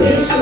Krishna.